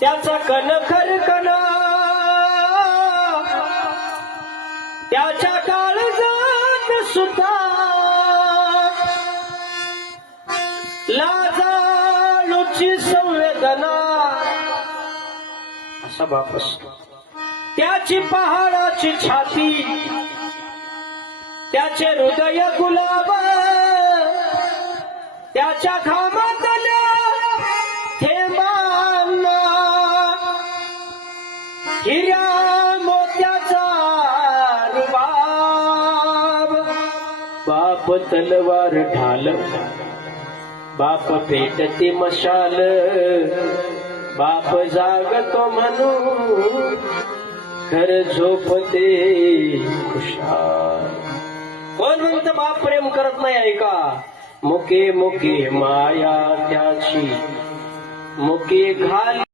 त्याचा कणखरकणा त्याच्या काळजात सुद्धा लाजाळूची संवेदना असा बाप असतो. त्याची पहाडाची छाती त्याचे हृदय गुलाब त्याच्या घामातल्या थेंबांना हिऱ्या मोत्याचा रुबाब. बाप तलवार ढाल बाप पेटती मशाल बाप जागतो म्हणून घर झोपते खुशाल. कोण म्हणतं बाप प्रेम करत नाही ऐका. मुके मुके माया त्याची मुके घाल